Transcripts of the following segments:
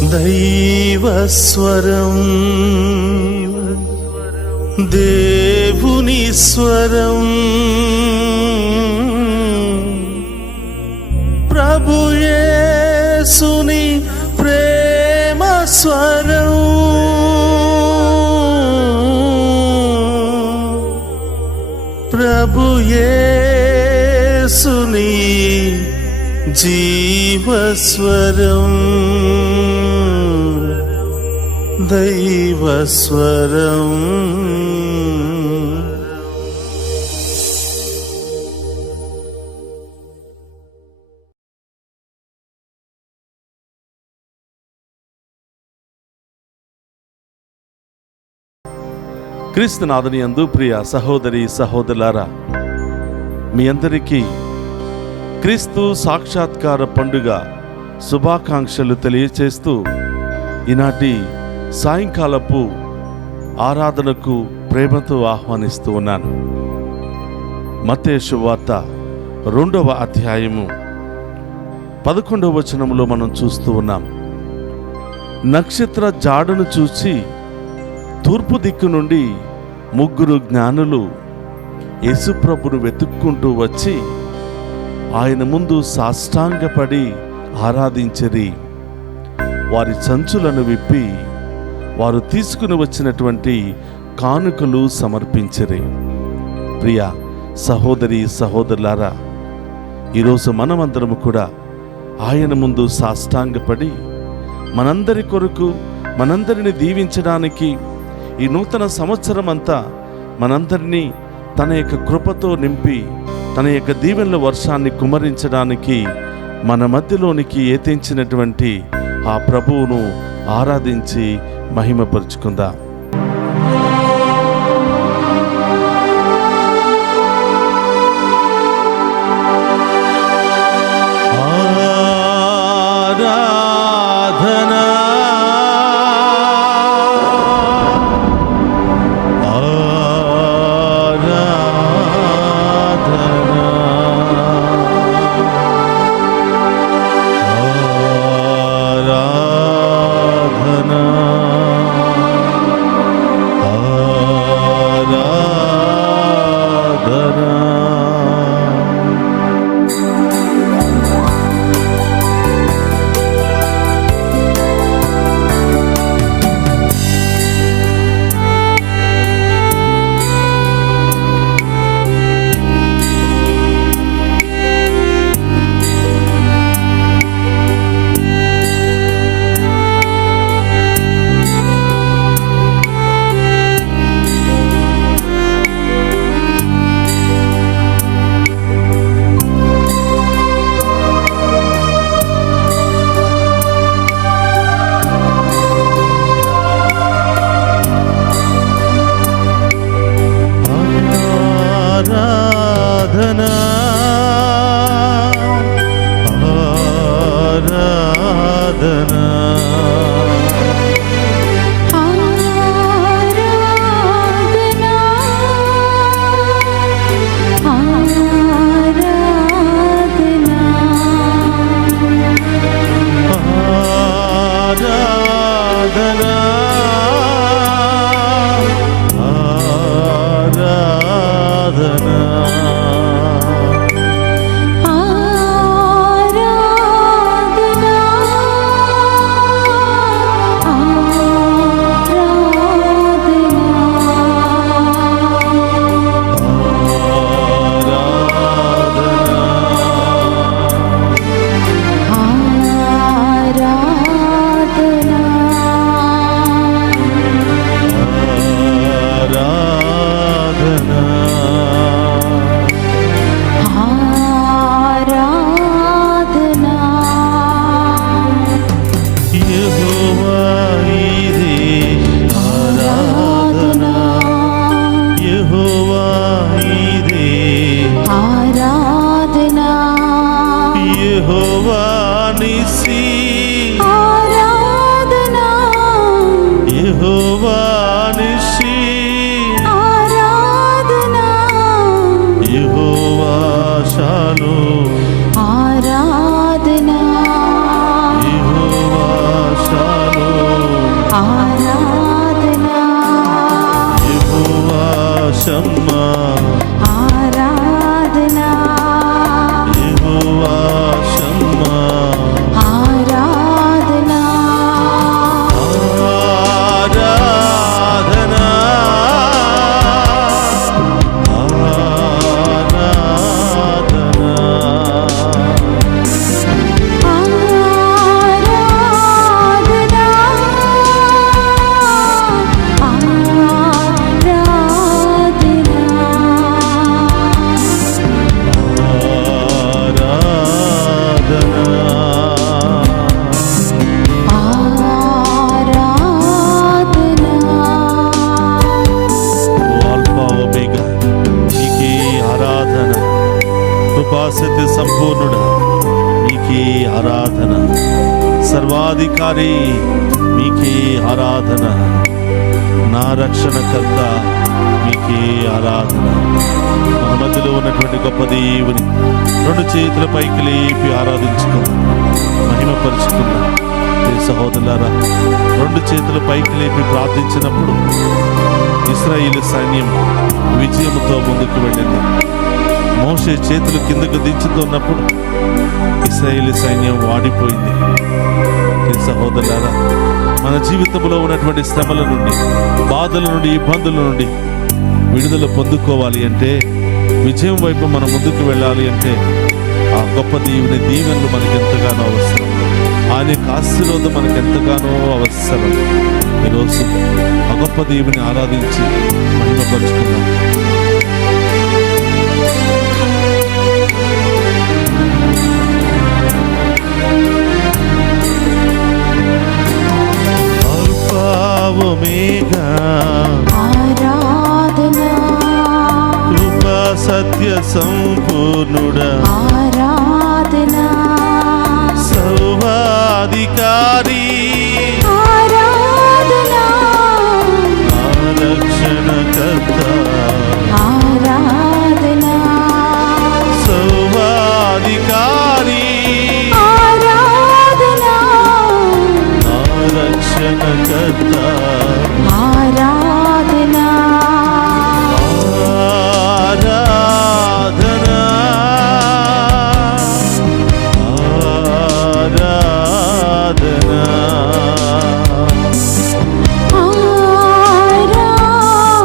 దైవస్వరం, దేవుని స్వరం, ప్రభు యేసుని ప్రేమ స్వరం, ప్రభు యేసుని జీవస్వరం, దైవస్వరం. క్రీస్తునాథుని యందు ప్రియ సహోదరి సహోదరులారా, మీ అందరికీ క్రీస్తు సాక్షాత్కార పండుగ శుభాకాంక్షలు తెలియచేస్తూ ఈనాటి సాయంకాలపు ఆరాధనకు ప్రేమతో ఆహ్వానిస్తూ ఉన్నాను. మత్తయి శుభవార్త 2వ అధ్యాయము 11వ వచనంలో మనం చూస్తూ ఉన్నాం. నక్షత్ర జాడను చూసి తూర్పు దిక్కు నుండి 3 జ్ఞానులు యేసుప్రభును వెతుక్కుంటూ వచ్చి ఆయన ముందు సాష్టాంగపడి ఆరాధించిరి. వారి సంచులను విప్పి వారు తీసుకుని వచ్చినటువంటి కానుకలు సమర్పించిరి. ప్రియ సహోదరి సహోదరులారా, ఈరోజు మనమందరము కూడా ఆయన ముందు సాష్టాంగపడి మనందరి కొరకు మనందరిని దీవించడానికి ఈ నూతన సంవత్సరం అంతా మనందరినీ తన యొక్క కృపతో నింపి తన యొక్క దీవెనల వర్షాన్ని కుమ్మరించడానికి మన మధ్యలోనికి ఏతించినటువంటి ఆ ప్రభువును ఆరాధించి మహిమపరుచుకుందాం. సర్వాధికారి మీకే ఆరాధన, నా రక్షణకర్త మీకే ఆరాధన. మన మధ్యలో ఉన్నటువంటి గొప్ప దేవుని రెండు చేతుల పైకి లేపి ఆరాధించుకుందాం, మహిమపరుచుకుందాం. సహోదరులారా, రెండు చేతుల పైకి లేపి ప్రార్థించినప్పుడు ఇశ్రాయేలు సైన్యం విజయముతో ముందుకు వెళ్ళింది. మోషే చేతులు కిందకు దించుతున్నప్పుడు ఇశ్రాయేలు సైన్యం వాడిపోయింది. సహోదరులారా, మన జీవితంలో ఉన్నటువంటి శ్రమల నుండి, బాధల నుండి, ఇబ్బందుల నుండి విడుదల పొందుకోవాలి అంటే, విజయం వైపు మనం ముందుకు వెళ్ళాలి అంటే ఆ గొప్ప దేవుని దీవెనలు మనకు ఎంతగానో అవసరం. ఆయన యొక్క ఆశీర్వాదం మనకు ఎంతగానో అవసరం. ఈరోజు ఆ గొప్ప దేవుని ఆరాధించి మహిమపరుచుకుందాం. ఒమేగా ఆరాధనా, కృపా సత్య సంపూర్ణుడా ఆరాధనా, సర్వాధికారి ఆరాధనా, నా రక్షణకర్త ఆరాధనా, సర్వాధికారి ఆరాధనా, నా రక్షణకర్త ఆరాధనా, ఆరాధనా, ఆరాధనా.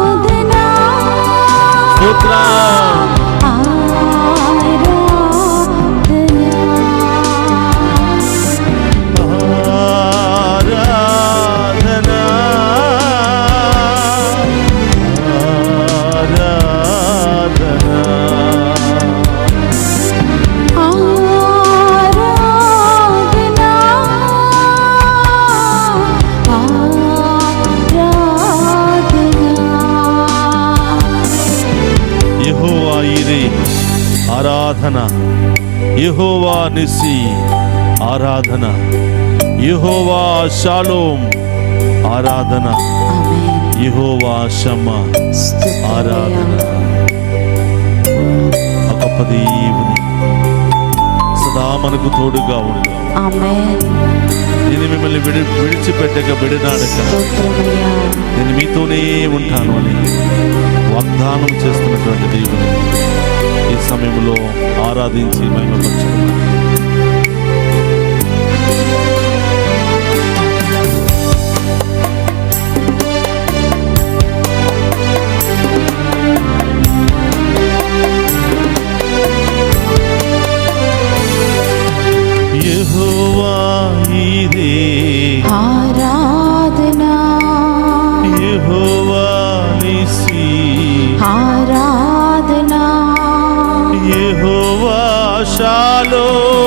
ఆరాధనా, స్తోత్రం. ఆరాధనా, ఆరాధనా, ఆరాధనా. ఆరాధనా, ఆరాధనా. యెహోవా ఈరే ఆరాధన, యెహోవా నిస్సి ఆరాధన, యెహోవా షాలోమ్ ఆరాధన, ఆమేన్. యెహోవా షమ్మా ఆరాధన. ఆ గొప్ప దేవుని సదా మనకు తోడుగా ఉండు. ఆమేన్. నేను మిమ్మల్ని విడిచిపెట్టక విడనాడక స్తోత్రమయ్యా. నేను మీతోనే ఉంటాను అని వాగ్దానం చేస్తున్నటువంటి దేవుని ఈ సమయంలో ఆరాధించి మహిమపరచుకున్నాను. యెహోవా ఈరే ఆరాధనా, యెహోవా నిస్సి ఆరాధనా, యెహోవా షాలోమ్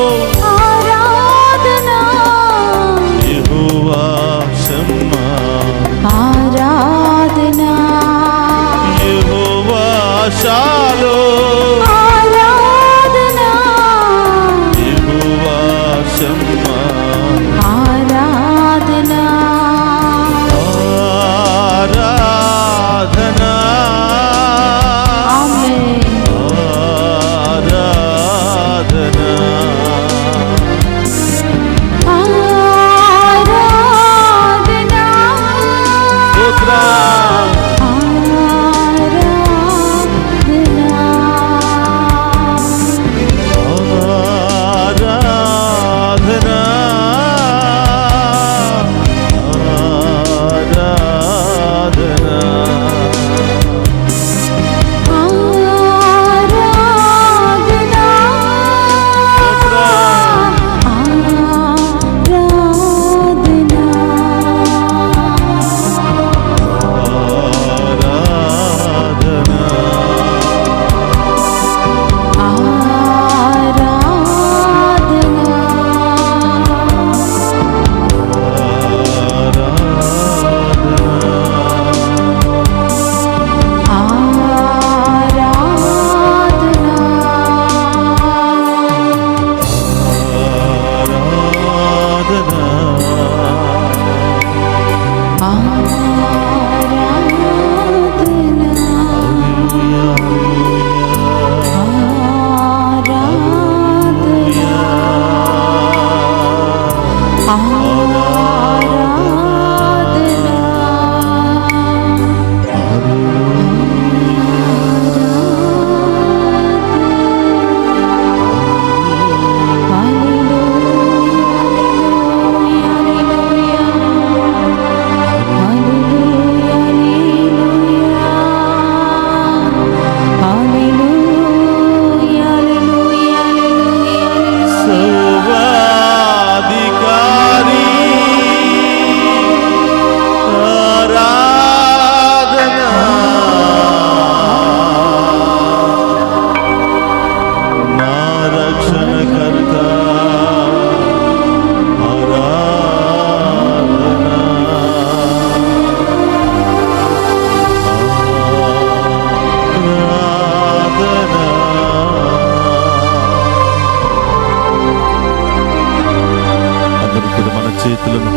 మనమందరం కూడా మన చేతులను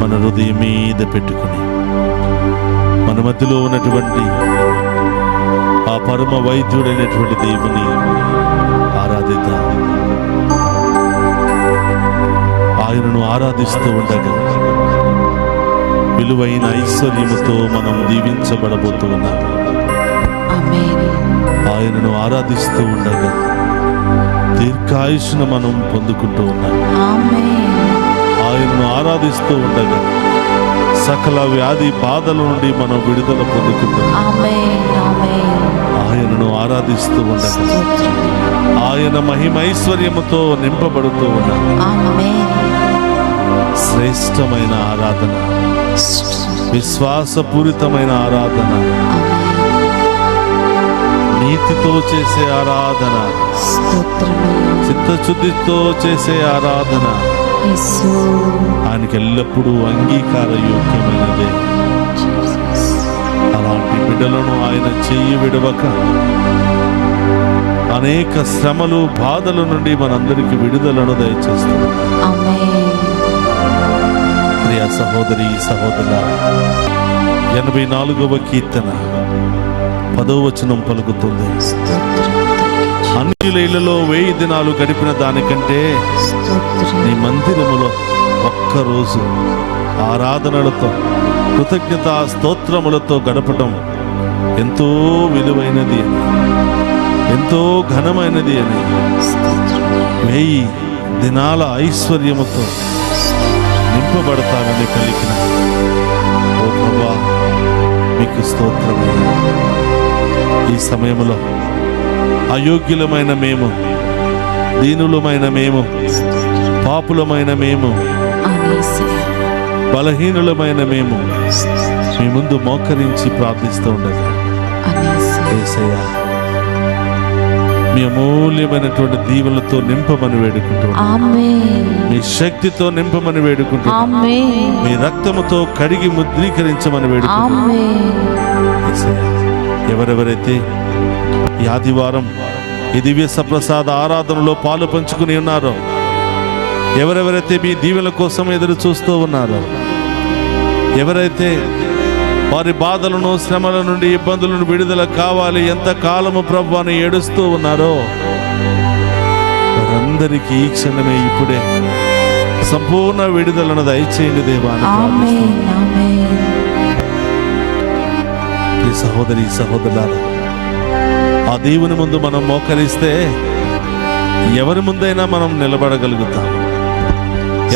మన హృదయం మీద పెట్టుకుని మన మధ్యలో ఉన్నటువంటి ఆ పరమ వైద్యుడైనటువంటి దేవుని ఆరాధిద్దాం. ఆయనను ఆరాధిస్తూ ఉండగా విలువైన ఐశ్వర్యముతో మనం దీవించబడబోతూ ఉన్నాం. ఆమేన్. ఆయనను ఆరాధిస్తూ ఉండగా దీర్ఘాయుష్ను మనం పొందుకుంటూ ఉన్నాం. ఆమేన్. ఆయనను ఆరాధిస్తూ ఉండగా సకల వ్యాధి బాధల నుండి మనం విడుదల పొందుకుంటున్నాం. ఆమేన్. ఆమేన్. ఆయనను ఆరాధిస్తూ ఉండగా స్తోత్రం. ఆయన మహిమైశ్వర్యముతో నింపబడుతూ ఉన్నాం. ఆమేన్. శ్రేష్టమైన ఆరాధన, విశ్వాసపూరితమైన ఆరాధన, నీతితో చేసే ఆరాధన, స్తోత్రమయ్యా. చిత్తశుద్ధితో చేసే ఆరాధన యేసు. ఆయనకి ఎల్లప్పుడూ అంగీకార యోగ్యమైనదే. జీసస్. అలాంటి బిడ్డలను ఆయన చెయ్యి విడవక అనేక శ్రమలు బాధల నుండి మనందరికీ విడుదలను దయచేస్తుంది. ఆమేన్. ప్రియ సహోదరి సహోదరుల 84వ కీర్తన 10వ వచనం పలుకుతుంది, స్తోత్రం. అన్యుల ఇళ్లలో 1000 దినాలు గడిపిన దానికంటే స్తోత్రం. నీ మందిరములో ఒక్కరోజు ఆరాధనలతో కృతజ్ఞత స్తోత్రములతో గడపటం ఎంతో విలువైనది అని, ఎంతో ఘనమైనది అని, 1000 దినాల ఐశ్వర్యముతో నింపబడతానని పలికిన ఓ ప్రభువా, మీకు స్తోత్రమయ్యా. ఈ సమయంలో అయోగ్యులమైన మేము, దీనులమైన మేము, పాపులమైన మేము, ఆమేన్. బలహీనులమైన మేము మీ ముందు మోకరించి ప్రార్థిస్తూ ఉండగా యేసయ్యా, మీ అమూల్యమైనటువంటి దీవెనలతో నింపమని వేడుకుంటున్నాం. ఆమేన్. మీ శక్తితో నింపమని వేడుకుంటున్నాం. ఆమేన్. మీ రక్తముతో కడిగి ముద్రీకరించమని వేడుకుంటున్నాం. ఆమేన్. యేసయ్యా, ఎవరెవరైతే ఈ ఆదివారం ఈ దివ్య సప్రసాద ఆరాధనలో పాలు పంచుకుని ఉన్నారో, ఎవరెవరైతే మీ దీవెన కోసం ఎదురు చూస్తూ ఉన్నారో, ఎవరైతే వారి బాధలను శ్రమల నుండి ఇబ్బందులను విడుదల కావాలి ఎంత కాలము ప్రభువా అని ఏడుస్తూ ఉన్నారో, వారందరికీ ఈ క్షణమే ఇప్పుడే సంపూర్ణ విడుదలను దయచేయండి దేవా అని ఆమేన్. ఆమేన్. ఈ సహోదరి సహోదరులారా, ఆ దేవుని ముందు మనం మోకరిస్తే ఎవరి ముందైనా మనం నిలబడగలుగుతాం.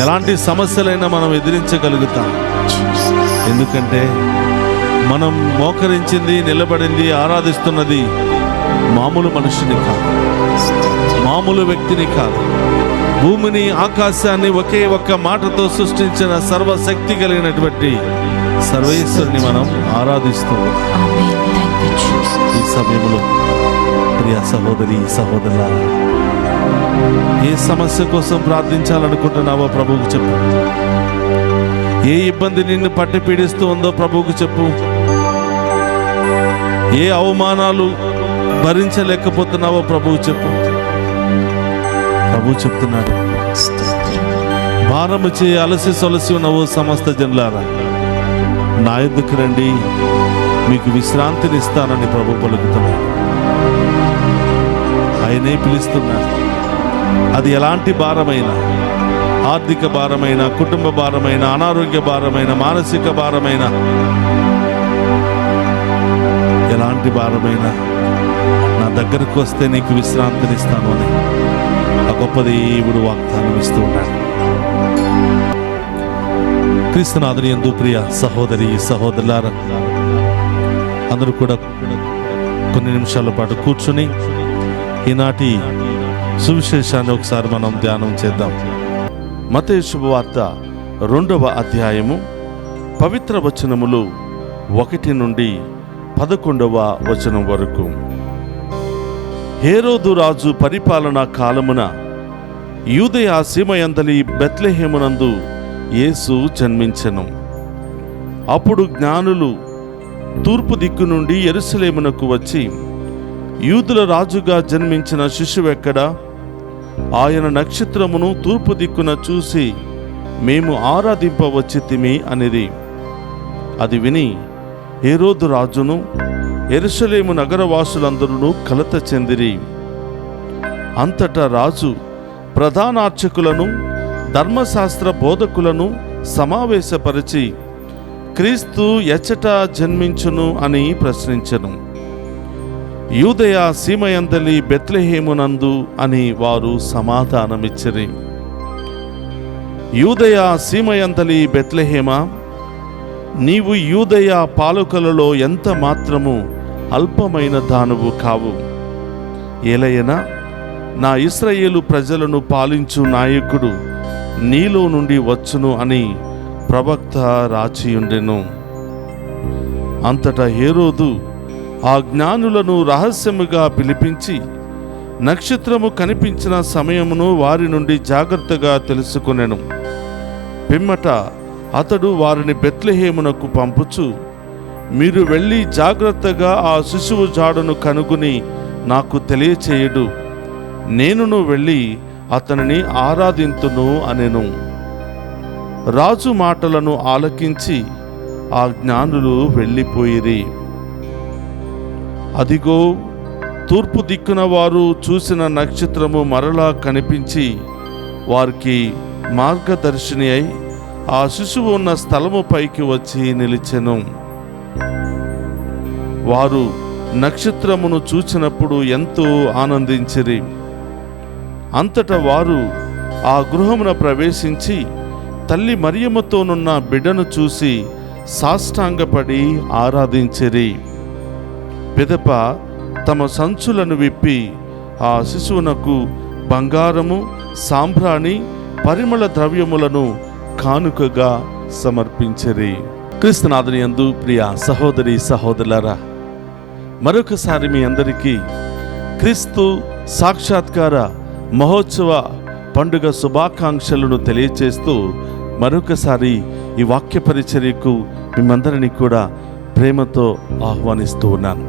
ఎలాంటి సమస్యలైనా మనం ఎదిరించగలుగుతాం. ఎందుకంటే మనం మోకరించింది, నిలబడింది, ఆరాధిస్తున్నది మామూలు మనుషుని కాదు, మామూలు వ్యక్తిని కాదు. భూమిని ఆకాశాన్ని ఒకే ఒక్క మాటతో సృష్టించిన సర్వశక్తి కలిగినటువంటి సర్వేశ్వరుని మనం ఆరాధిస్తున్నాం. ఆమేన్. Thank you Jesus. ఈ సమయంలో ప్రియ సహోదరి సహోదరులారా, ఏ సమస్య కోసం ప్రార్థించాలనుకుంటున్నావో ప్రభువుకు చెప్పు. ఏ ఇబ్బంది నిన్ను పట్టి పీడిస్తూ ఉందో ప్రభువుకు చెప్పు. ఏ అవమానాలు భరించలేకపోతున్నావో ప్రభువు చెప్పు. ప్రభు చెప్తున్నాడు, భారము చే అలసి సొలసి ఉన్నవో సమస్త జనులారా, నా యొద్దకు రండి, మీకు విశ్రాంతిని ఇస్తానని ప్రభు పలుకుతున్నాడు. ఆయనే పిలుస్తున్నాడు. అది ఎలాంటి భారమైనా, ఆర్థిక భారమైన, కుటుంబ భారమైన, అనారోగ్య భారమైన, మానసిక భారమైన, ఎలాంటి భారమైనా నా దగ్గరకు వస్తే నీకు విశ్రాంతినిస్తాను అని ఆ గొప్ప దేవుడు వాగ్దానం ఇస్తూ ఉన్నాడు. క్రీస్తునాథుని యందు ప్రియ సహోదరి సహోదరులారా, అందరూ కూడా కొన్ని నిమిషాల పాటు కూర్చుని ఈనాటి సువిశేషాన్ని ఒకసారి మనం ధ్యానం చేద్దాం. మత్తయి శుభవార్త 2వ అధ్యాయము పవిత్ర వచనములు 1 నుండి 11వ వచనం వరకు. హేరోదు రాజు పరిపాలనా కాలమున యూదయ సీమయందలి బెత్లెహేమునందు యేసు జన్మించెను. అప్పుడు జ్ఞానులు తూర్పు దిక్కు నుండి యెరూషలేమునకు వచ్చి, యూదుల రాజుగా జన్మించిన శిశువెక్కడ? ఆయన నక్షత్రమును తూర్పు దిక్కున చూసి మేము ఆరాధింపవచ్చితిమి అనిరి. అది విని హేరోదు రాజును యెరూషలేము నగరవాసులందరూ కలత చెందిరి. అంతటా రాజు ప్రధానార్చకులను ధర్మశాస్త్ర బోధకులను సమావేశపరిచి క్రీస్తు ఎచ్చట జన్మించును అని ప్రశ్నించెను. యూదయ సీమయందలి బెత్లెహేమునందు అని వారు సమాధానమిచ్చిరి. యూదయ సీమయందలి బెత్లెహేమా, నీవు యూదయ పాలకులలో ఎంత మాత్రము అల్పమైన దానువు కావు. ఏలయనా నా ఇశ్రాయేలు ప్రజలను పాలించు నాయకుడు నీలో నుండి వచ్చును అని ప్రవక్త రాచియుండెను. అంతటా హేరోదు ఆ జ్ఞానులను రహస్యముగా పిలిపించి నక్షత్రము కనిపించిన సమయమును వారి నుండి జాగ్రత్తగా తెలుసుకొనెను. పిమ్మట అతడు వారిని బెత్లెహేమునకు పంపుచు, మీరు వెళ్ళి జాగ్రత్తగా ఆ శిశువు జాడను కనుగొని నాకు తెలియచేయుడు, నేనును వెళ్ళి అతనిని ఆరాధింతును అనెను. రాజు మాటలను ఆలకించి ఆ జ్ఞానులు వెళ్ళిపోయిరి. అదిగో, తూర్పు దిక్కున వారు చూసిన నక్షత్రము మరలా కనిపించి వారికి మార్గదర్శిని అయి ఆ శిశువు ఉన్న స్థలము పైకి వచ్చి నిలిచెను. వారు నక్షత్రమును చూచినప్పుడు ఎంతో ఆనందించిరి. అంతటా వారు ఆ గృహమున ప్రవేశించి తల్లి మరియమ్మతోనున్న బిడ్డను చూసి సాష్టాంగపడి ఆరాధించిరి. పిదప తమ సంచులను విప్పి ఆ శిశువునకు బంగారము, సాంబ్రాణి, పరిమళ ద్రవ్యములను కానుకగా సమర్పించిరి. క్రీస్తునాథుని యందు ప్రియ సహోదరి సహోదరులారా, మరొకసారి మీ అందరికీ క్రీస్తు సాక్షాత్కార మహోత్సవ పండుగ శుభాకాంక్షలను తెలియచేస్తూ మరొకసారి ఈ వాక్య పరిచర్యకు మిమ్మందరినీ కూడా ప్రేమతో ఆహ్వానిస్తూ ఉన్నాను.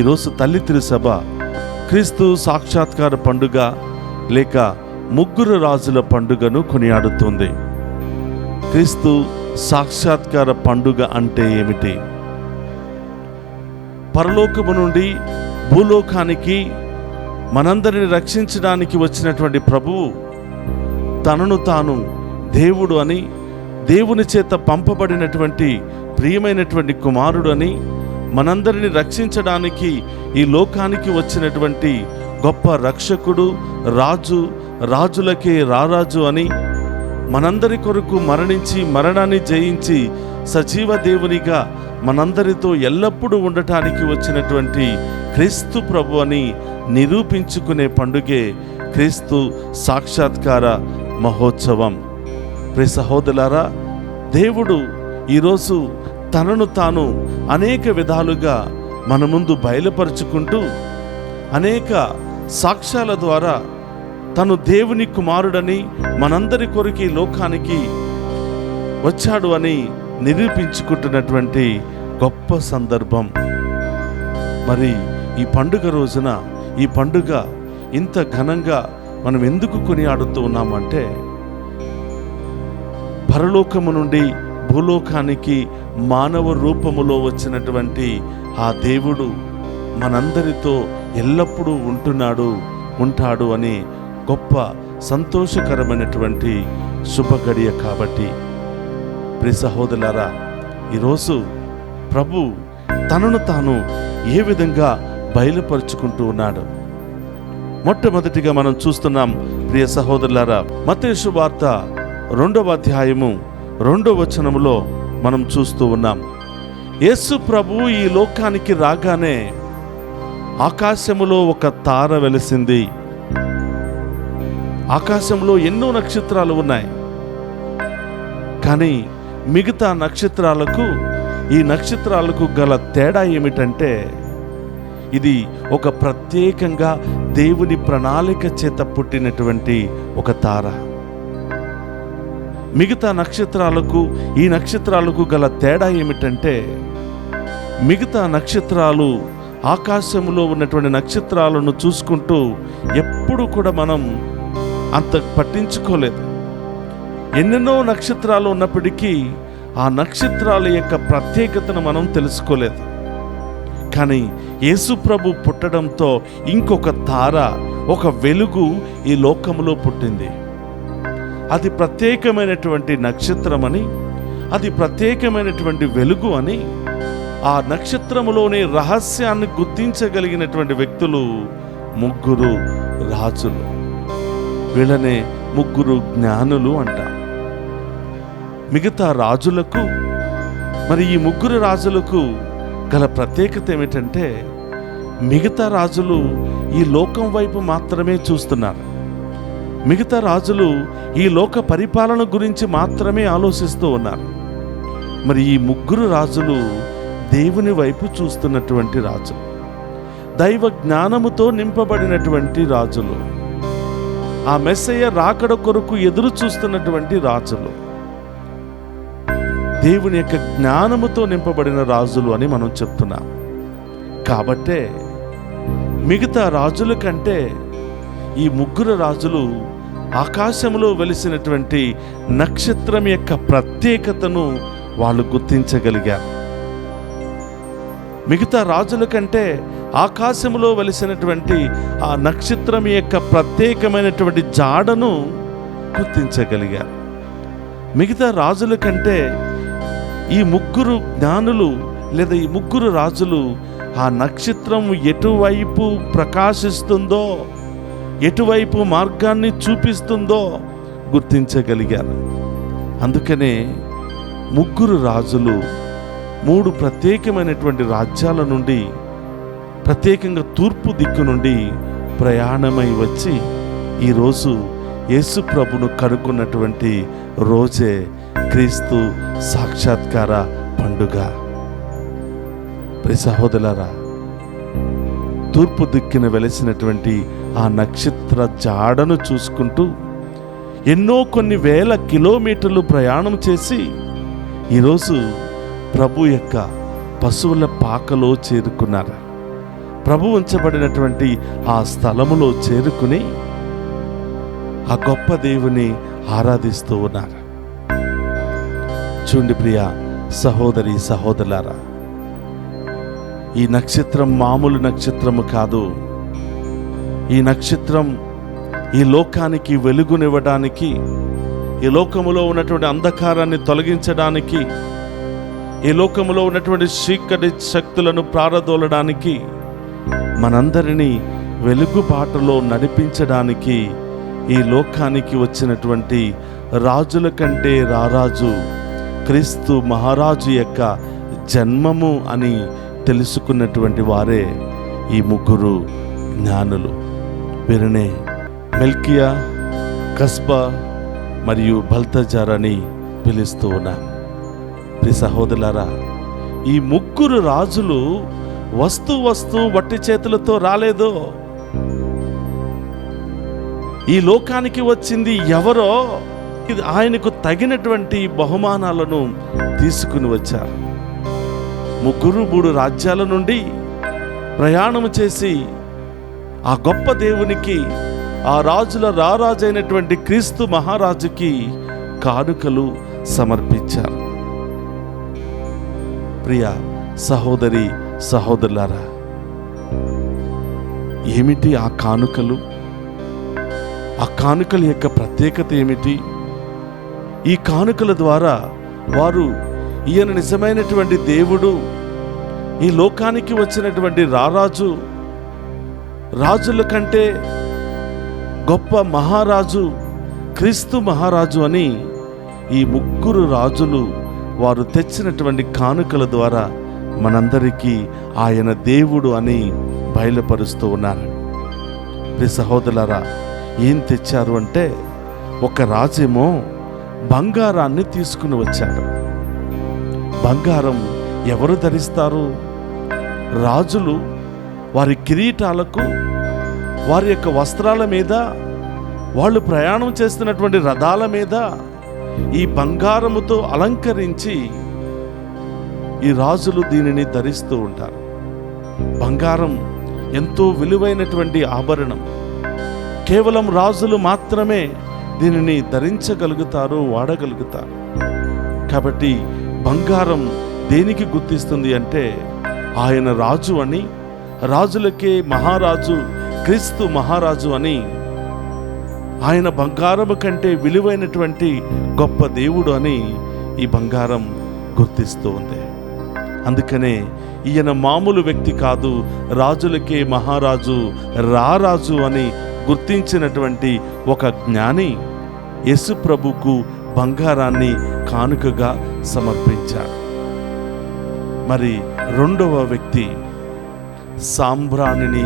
ఈరోజు తల్లి తిరుసభ క్రీస్తు సాక్షాత్కార పండుగ లేక ముగ్గురు రాజుల పండుగను కొనియాడుతుంది. క్రీస్తు సాక్షాత్కార పండుగ అంటే ఏమిటి? పరలోకము నుండి భూలోకానికి మనందరిని రక్షించడానికి వచ్చినటువంటి ప్రభువు తనను తాను దేవుడు అని, దేవుని చేత పంపబడినటువంటి ప్రియమైనటువంటి కుమారుడు అని, మనందరిని రక్షించడానికి ఈ లోకానికి వచ్చినటువంటి గొప్ప రక్షకుడు, రాజు, రాజులకే రారాజు అని, మనందరి కొరకు మరణించి మరణాన్ని జయించి సజీవ దేవునిగా మనందరితో ఎల్లప్పుడూ ఉండటానికి వచ్చినటువంటి క్రీస్తు ప్రభు అని నిరూపించుకునే పండుగే క్రీస్తు సాక్షాత్కార మహోత్సవం. ప్రియ సహోదరులారా, దేవుడు ఈరోజు తనను తాను అనేక విధాలుగా మన ముందు బయలుపరుచుకుంటూ అనేక సాక్ష్యాల ద్వారా తను దేవుని కుమారుడని, మనందరి కొరకు లోకానికి వచ్చాడు అని నిరూపించుకుంటున్నటువంటి గొప్ప సందర్భం. మరి ఈ పండుగ రోజున, ఈ పండుగ ఇంత ఘనంగా మనం ఎందుకు కొనియాడుతూ ఉన్నామంటే, పరలోకము నుండి భూలోకానికి మానవ రూపములో వచ్చినటువంటి ఆ దేవుడు మనందరితో ఎల్లప్పుడూ ఉంటాడు అని గొప్ప సంతోషకరమైనటువంటి శుభగడియ. కాబట్టి ప్రియ సహోదరులారా, ఈరోజు ప్రభు తనను తాను ఏ విధంగా బయలుపరుచుకుంటూ ఉన్నాడు? మొట్టమొదటిగా మనం చూస్తున్నాం ప్రియ సహోదరులారా, మత్తయి సువార్త 2వ అధ్యాయము 2వ వచనములో మనం చూస్తూ ఉన్నాం. యేసు ప్రభు ఈ లోకానికి రాగానే ఆకాశములో ఒక తార వెలిసింది. ఆకాశంలో ఎన్నో నక్షత్రాలు ఉన్నాయి, కానీ మిగతా నక్షత్రాలకు ఈ నక్షత్రాలకు గల తేడా ఏమిటంటే, ఇది ఒక ప్రత్యేకంగా దేవుని ప్రణాళిక చేత పుట్టినటువంటి ఒక తార. మిగతా నక్షత్రాలకు ఈ నక్షత్రాలకు గల తేడా ఏమిటంటే, మిగతా నక్షత్రాలు ఆకాశంలో ఉన్నటువంటి నక్షత్రాలను చూసుకుంటూ ఎప్పుడు కూడా మనం అంత పట్టించుకోలేదు. ఎన్నెన్నో నక్షత్రాలు ఉన్నప్పటికీ ఆ నక్షత్రాల యొక్క ప్రత్యేకతను మనం తెలుసుకోలేదు. కానీ యేసు ప్రభు పుట్టడంతో ఇంకొక తార, ఒక వెలుగు ఈ లోకంలో పుట్టింది. అది ప్రత్యేకమైనటువంటి నక్షత్రమని, అది ప్రత్యేకమైనటువంటి వెలుగు అని, ఆ నక్షత్రములోని రహస్యాన్ని గుర్తించగలిగినటువంటి వ్యక్తులు ముగ్గురు రాజులు. వీళ్ళనే ముగ్గురు జ్ఞానులు అంటారు. మిగతా రాజులకు, మరి ఈ ముగ్గురు రాజులకు గల ప్రత్యేకత ఏమిటంటే, మిగతా రాజులు ఈ లోకం వైపు మాత్రమే చూస్తున్నారు. మిగతా రాజులు ఈ లోక పరిపాలన గురించి మాత్రమే ఆలోచిస్తూ ఉన్నారు. మరి ఈ ముగ్గురు రాజులు దేవుని వైపు చూస్తున్నటువంటి రాజులు, దైవ జ్ఞానముతో నింపబడినటువంటి రాజులు, ఆ మెస్సయ్య రాకడ కొరకు ఎదురు చూస్తున్నటువంటి రాజులు, దేవుని యొక్క జ్ఞానముతో నింపబడిన రాజులు అని మనం చెప్తున్నాం. కాబట్టే మిగతా రాజుల కంటే ఈ ముగ్గురు రాజులు ఆకాశంలో వెలిసినటువంటి నక్షత్రం యొక్క ప్రత్యేకతను వాళ్ళు గుర్తించగలిగారు. మిగతా రాజుల కంటే ఆకాశంలో వెలిసినటువంటి ఆ నక్షత్రం యొక్క ప్రత్యేకమైనటువంటి జాడను గుర్తించగలిగారు. మిగతా రాజుల కంటే ఈ ముగ్గురు జ్ఞానులు లేదా ఈ ముగ్గురు రాజులు ఆ నక్షత్రం ఎటువైపు ప్రకాశిస్తుందో, ఎటువైపు మార్గాన్ని చూపిస్తుందో గుర్తించగలిగారు. అందుకనే ముగ్గురు రాజులు మూడు ప్రత్యేకమైనటువంటి రాజ్యాల నుండి, ప్రత్యేకంగా తూర్పు దిక్కు నుండి ప్రయాణమై వచ్చి ఈరోజు యేసు ప్రభును కనుక్కున్నటువంటి రోజే క్రీస్తు సాక్షాత్కార పండుగ. ప్రియ సహోదరులారా, తూర్పు దిక్కున వెలిసినటువంటి ఆ నక్షత్ర జాడను చూసుకుంటూ కొన్ని వేల కిలోమీటర్లు ప్రయాణం చేసి ఈరోజు ప్రభు యొక్క పశువుల పాకలో చేరుకున్నారు. ప్రభు ఉంచబడినటువంటి ఆ స్థలములో చేరుకుని ఆ గొప్ప దేవుని ఆరాధిస్తూ ఉన్నారు. చూడండి ప్రియ సహోదరి సహోదరులారా, ఈ నక్షత్రం మామూలు నక్షత్రము కాదు. ఈ నక్షత్రం ఈ లోకానికి వెలుగునివ్వడానికి, ఈ లోకములో ఉన్నటువంటి అంధకారాన్ని తొలగించడానికి, ఈ లోకములో ఉన్నటువంటి చీకటి శక్తులను ప్రారదోలడానికి, మనందరినీ వెలుగుబాటలో నడిపించడానికి ఈ లోకానికి వచ్చినటువంటి రాజుల కంటే రారాజు క్రీస్తు మహారాజు యొక్క జన్మము అని తెలుసుకున్నటువంటి వారే ఈ ముగ్గురు జ్ఞానులు. వీరినే మెల్కియా, కస్బా మరియు బల్తజార్ అని పిలుస్తూ ఉన్నాం. ప్రియ సహోదరులారా, ఈ ముగ్గురు రాజులు వస్తూ వట్టి చేతులతో రాలేదు. ఈ లోకానికి వచ్చింది ఎవరో ఆయనకు తగినటువంటి బహుమానాలను తీసుకుని వచ్చారు. ముగ్గురు మూడు రాజ్యాల నుండి ప్రయాణం చేసి ఆ గొప్ప దేవునికి, ఆ రాజుల రారాజైనటువంటి క్రీస్తు మహారాజుకి కానుకలు సమర్పించారు. ప్రియ సహోదరి సహోదరులారా, ఏమిటి ఆ కానుకలు? ఆ కానుకల యొక్క ప్రత్యేకత ఏమిటి? ఈ కానుకల ద్వారా వారు ఈయన నిజమైనటువంటి దేవుడు, ఈ లోకానికి వచ్చినటువంటి రారాజు, రాజుల కంటే గొప్ప మహారాజు క్రీస్తు మహారాజు అని ఈ ముగ్గురు రాజులు వారు తెచ్చినటువంటి కానుకల ద్వారా మనందరికీ ఆయన దేవుడు అని బయలుపరుస్తూ ఉన్నారు. ప్రియ సహోదరులారా, ఏం తెచ్చారు అంటే, ఒక రాజేమో బంగారాన్ని తీసుకుని వచ్చాడు. బంగారం ఎవరు ధరిస్తారు? రాజులు వారి కిరీటాలకు, వారి యొక్క వస్త్రాల మీద, వాళ్ళు ప్రయాణం చేస్తున్నటువంటి రథాల మీద ఈ బంగారముతో అలంకరించి ఈ రాజులు దీనిని ధరిస్తూ ఉంటారు. బంగారం ఎంతో విలువైనటువంటి ఆభరణం. కేవలం రాజులు మాత్రమే దీనిని ధరించగలుగుతారు, వాడగలుగుతారు. కాబట్టి బంగారం దేనికి గుర్తిస్తుంది అంటే ఆయన రాజు అని, రాజులకే మహారాజు, క్రీస్తు మహారాజు అని, ఆయన బంగారము కంటే విలువైనటువంటి గొప్ప దేవుడు అని ఈ బంగారం గుర్తిస్తూ ఉంది. అందుకనే ఈయన మామూలు వ్యక్తి కాదు, రాజులకే మహారాజు, రారాజు అని గుర్తించినటువంటి ఒక జ్ఞాని యేసు ప్రభుకు బంగారాన్ని కానుకగా సమర్పించాడు. మరి రెండవ వ్యక్తి సాంబ్రాణిని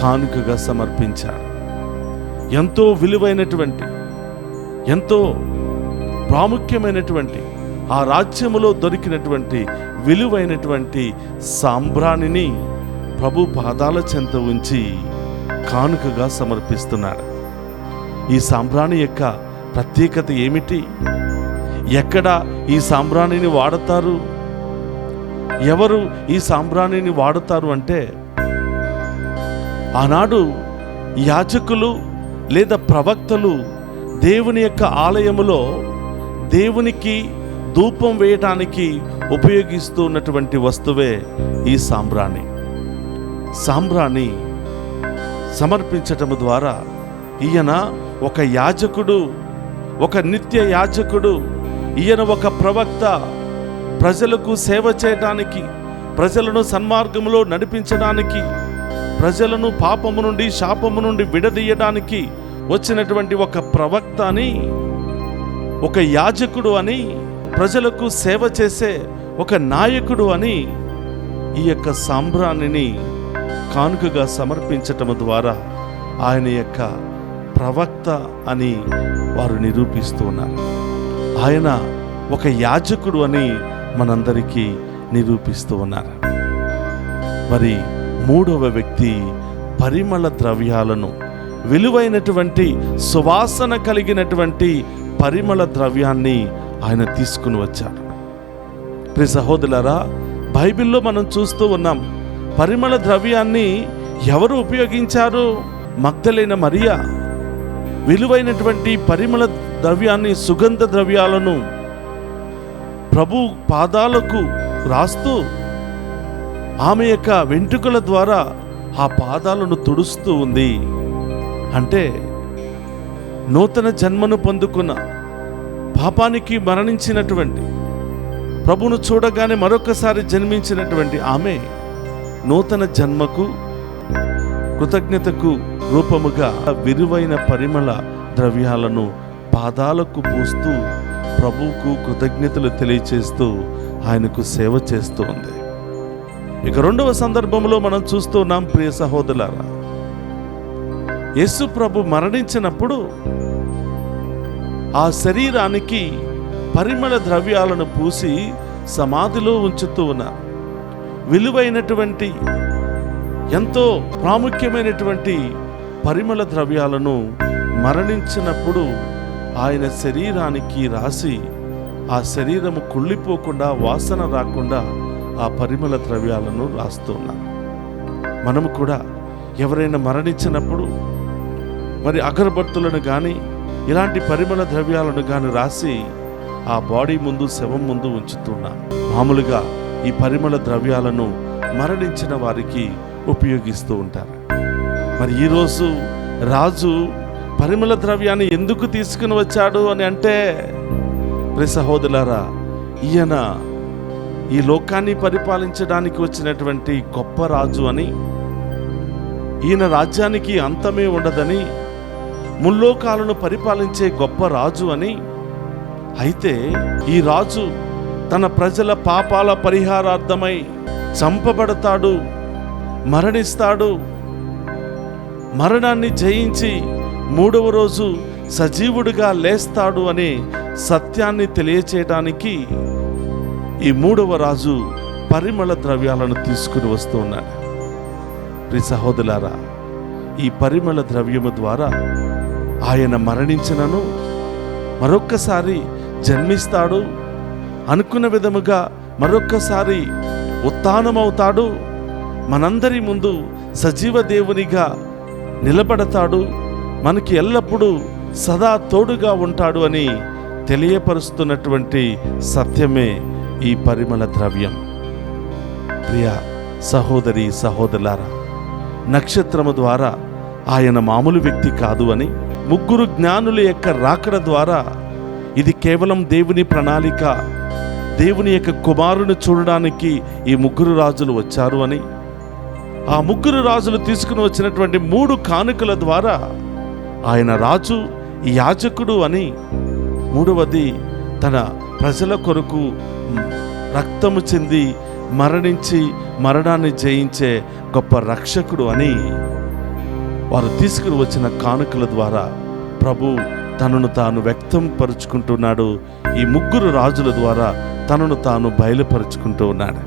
కానుకగా సమర్పించాడు. ఎంతో విలువైనటువంటి, ఎంతో ప్రాముఖ్యమైనటువంటి, ఆ రాజ్యములో దొరికినటువంటి విలువైనటువంటి సాంబ్రాణిని ప్రభు పాదాల చెంత ఉంచి కానుకగా సమర్పిస్తున్నాడు. ఈ సాంబ్రాణి యొక్క ప్రత్యేకత ఏమిటి? ఎక్కడ ఈ సాంబ్రాణిని వాడతారు? ఎవరు ఈ సాంబ్రాణిని వాడుతారు అంటే, ఆనాడు యాజకులు లేదా ప్రవక్తలు దేవుని యొక్క ఆలయములో దేవునికి ధూపం వేయటానికి ఉపయోగిస్తూ ఉన్నటువంటి వస్తువే ఈ సాంబ్రాణి. సాంబ్రాణి సమర్పించటము ద్వారా ఈయన ఒక యాజకుడు, ఒక నిత్య యాజకుడు, ఈయన ఒక ప్రవక్త, ప్రజలకు సేవ చేయటానికి, ప్రజలను సన్మార్గంలో నడిపించడానికి, ప్రజలను పాపము నుండి, శాపము నుండి విడదీయడానికి వచ్చినటువంటి ఒక ప్రవక్త అని, ఒక యాజకుడు అని, ప్రజలకు సేవ చేసే ఒక నాయకుడు అని ఈ యొక్క సాంబ్రాణిని కానుకగా సమర్పించటం ద్వారా ఆయన యొక్క ప్రవక్త అని వారు నిరూపిస్తూ ఉన్నారు. ఆయన ఒక యాజకుడు అని మనందరికీ నిరూపిస్తూ ఉన్నారు. మరి మూడవ వ్యక్తి పరిమళ ద్రవ్యాలను, విలువైనటువంటి సువాసన కలిగినటువంటి పరిమళ ద్రవ్యాన్ని ఆయన తీసుకుని వచ్చాడు. ప్రియ సహోదరులారా, బైబిల్లో మనం చూస్తూ ఉన్నాం, పరిమళ ద్రవ్యాన్ని ఎవరు ఉపయోగించారు? మగ్దలేన మరియా విలువైనటువంటి పరిమళ ద్రవ్యాన్ని, సుగంధ ద్రవ్యాలను ప్రభు పాదాలకు రాస్తూ ఆమె యొక్క వెంట్రుకల ద్వారా ఆ పాదాలను తుడుస్తూ ఉంది. అంటే నూతన జన్మను పొందుకున్న, పాపానికి మరణించినటువంటి, ప్రభును చూడగానే మరొకసారి జన్మించినటువంటి ఆమె నూతన జన్మకు కృతజ్ఞతకు రూపముగా విలువైన పరిమళ ద్రవ్యాలను పాదాలకు పూస్తూ ప్రభువుకు కృతజ్ఞతలు తెలియచేస్తూ ఆయనకు సేవ చేస్తూ ఉంది. ఇక రెండవ సందర్భంలో మనం చూస్తున్నాం, ప్రియ సహోదరులారా, యేసు ప్రభు మరణించినప్పుడు ఆ శరీరానికి పరిమళ ద్రవ్యాలను పూసి సమాధిలో ఉంచుతూ ఉన్నారు. విలువైనటువంటి, ఎంతో ప్రాముఖ్యమైనటువంటి పరిమళ ద్రవ్యాలను మరణించినప్పుడు ఆయన శరీరానికి రాసి, ఆ శరీరము కుళ్ళిపోకుండా, వాసన రాకుండా ఆ పరిమళ ద్రవ్యాలను రాస్తున్నాం. మనము కూడా ఎవరైనా మరణించినప్పుడు మరి అగరబత్తులను కానీ ఇలాంటి పరిమళ ద్రవ్యాలను కానీ రాసి ఆ బాడీ ముందు, శవం ముందు ఉంచుతున్నాం. మామూలుగా ఈ పరిమళ ద్రవ్యాలను మరణించిన వారికి ఉపయోగిస్తూ ఉంటారు. మరి ఈరోజు రాజు పరిమళ ద్రవ్యాన్ని ఎందుకు తీసుకుని వచ్చాడు అని అంటే, ప్రియ సహోదరులారా, ఈయన ఈ లోకాన్ని పరిపాలించడానికి వచ్చినటువంటి గొప్ప రాజు అని, ఈయన రాజ్యానికి అంతమే ఉండదని, ముల్లోకాలను పరిపాలించే గొప్ప రాజు అని. అయితే ఈ రాజు తన ప్రజల పాపాల పరిహారార్థమై చంపబడతాడు, మరణిస్తాడు, మరణాన్ని జయించి మూడవ రోజు సజీవుడిగా లేస్తాడు అనే సత్యాన్ని తెలియచేయడానికి ఈ మూడవ రాజు పరిమళ ద్రవ్యాలను తీసుకుని వస్తూ ఉన్నాడు. ప్రియ సహోదరులారా, ఈ పరిమళ ద్రవ్యము ద్వారా ఆయన మరణించినను మరొక్కసారి జన్మిస్తాడు, అనుకున్న విధముగా మరొక్కసారి ఉత్థానమవుతాడు, మనందరి ముందు సజీవ దేవునిగా నిలబడతాడు, మనకి ఎల్లప్పుడూ సదా తోడుగా ఉంటాడు అని తెలియపరుస్తున్నటువంటి సత్యమే ఈ పరిమళ ద్రవ్యం. ప్రియ సహోదరి సహోదరులారా, నక్షత్రము ద్వారా ఆయన మామూలు వ్యక్తి కాదు అని, ముగ్గురు జ్ఞానుల యొక్క రాకడ ద్వారా ఇది కేవలం దేవుని ప్రణాళిక, దేవుని యొక్క కుమారుని చూడడానికి ఈ ముగ్గురు రాజులు వచ్చారు అని, ఆ ముగ్గురు రాజులు తీసుకుని వచ్చినటువంటి 3 కానుకల ద్వారా ఆయన రాజు, యాజకుడు అని, మూడవది తన ప్రజల కొరకు రక్తము చెంది మరణించి మరణాన్ని జయించే గొప్ప రక్షకుడు అని వారు తీసుకుని వచ్చిన కానుకల ద్వారా ప్రభు తనను తాను వ్యక్తం పరుచుకుంటున్నాడు. ఈ ముగ్గురు రాజుల ద్వారా తనను తాను బయలుపరుచుకుంటూ ఉన్నాడు.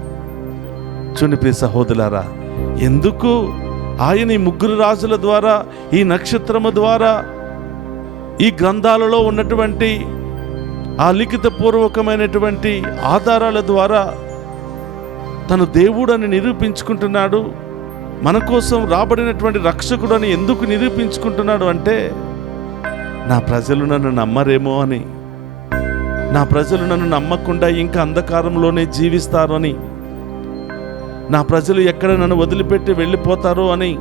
చూడండి ప్రియ సహోదరులారా, ఎందుకు ఆయన ఈ ముగ్గురు రాజుల ద్వారా, ఈ నక్షత్రము ద్వారా, ఈ గ్రంథాలలో ఉన్నటువంటి ఆ లిఖిత పూర్వకమైనటువంటి ఆధారాల ద్వారా తను దేవుడని నిరూపించుకుంటున్నాడు, మన కోసం రాబడినటువంటి రక్షకుడు అని ఎందుకు నిరూపించుకుంటున్నాడు అంటే, నా ప్రజలు నన్ను నమ్మరేమో అని, నా ప్రజలు నన్ను నమ్మకుండా ఇంకా అంధకారంలోనే జీవిస్తారు అని, నా ప్రజలు ఎక్కడ నన్ను వదిలిపెట్టి వెళ్ళిపోతారో అని,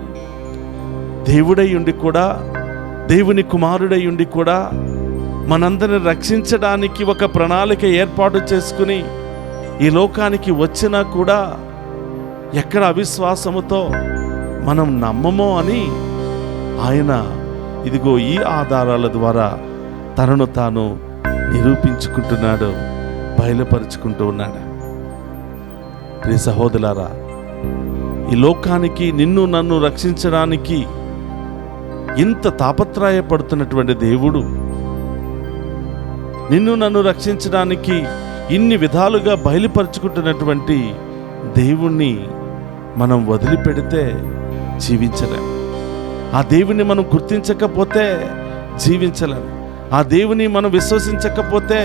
దేవుడై ఉండి కూడా, దేవుని కుమారుడై ఉండి కూడా మనందరిని రక్షించడానికి ఒక ప్రణాళిక ఏర్పాటు చేసుకుని ఈ లోకానికి వచ్చినా కూడా ఎక్కడ అవిశ్వాసముతో మనం నమ్మమో అని ఆయన ఇదిగో ఈ ఆధారాల ద్వారా తనను తాను నిరూపించుకుంటున్నాడు, బయలుపరుచుకుంటూ ఉన్నాడు. ప్రియ సహోదరులారా, ఈ లోకానికి నిన్ను నన్ను రక్షించడానికి ఇంత తాపత్రయపడుతున్నటువంటి దేవుడు, నిన్ను నన్ను రక్షించడానికి ఇన్ని విధాలుగా బయలుపరుచుకుంటున్నటువంటి దేవుణ్ణి మనం వదిలిపెడితే జీవించలేం. ఆ దేవుని మనం గుర్తించకపోతే జీవించలేం. ఆ దేవుని మనం విశ్వసించకపోతే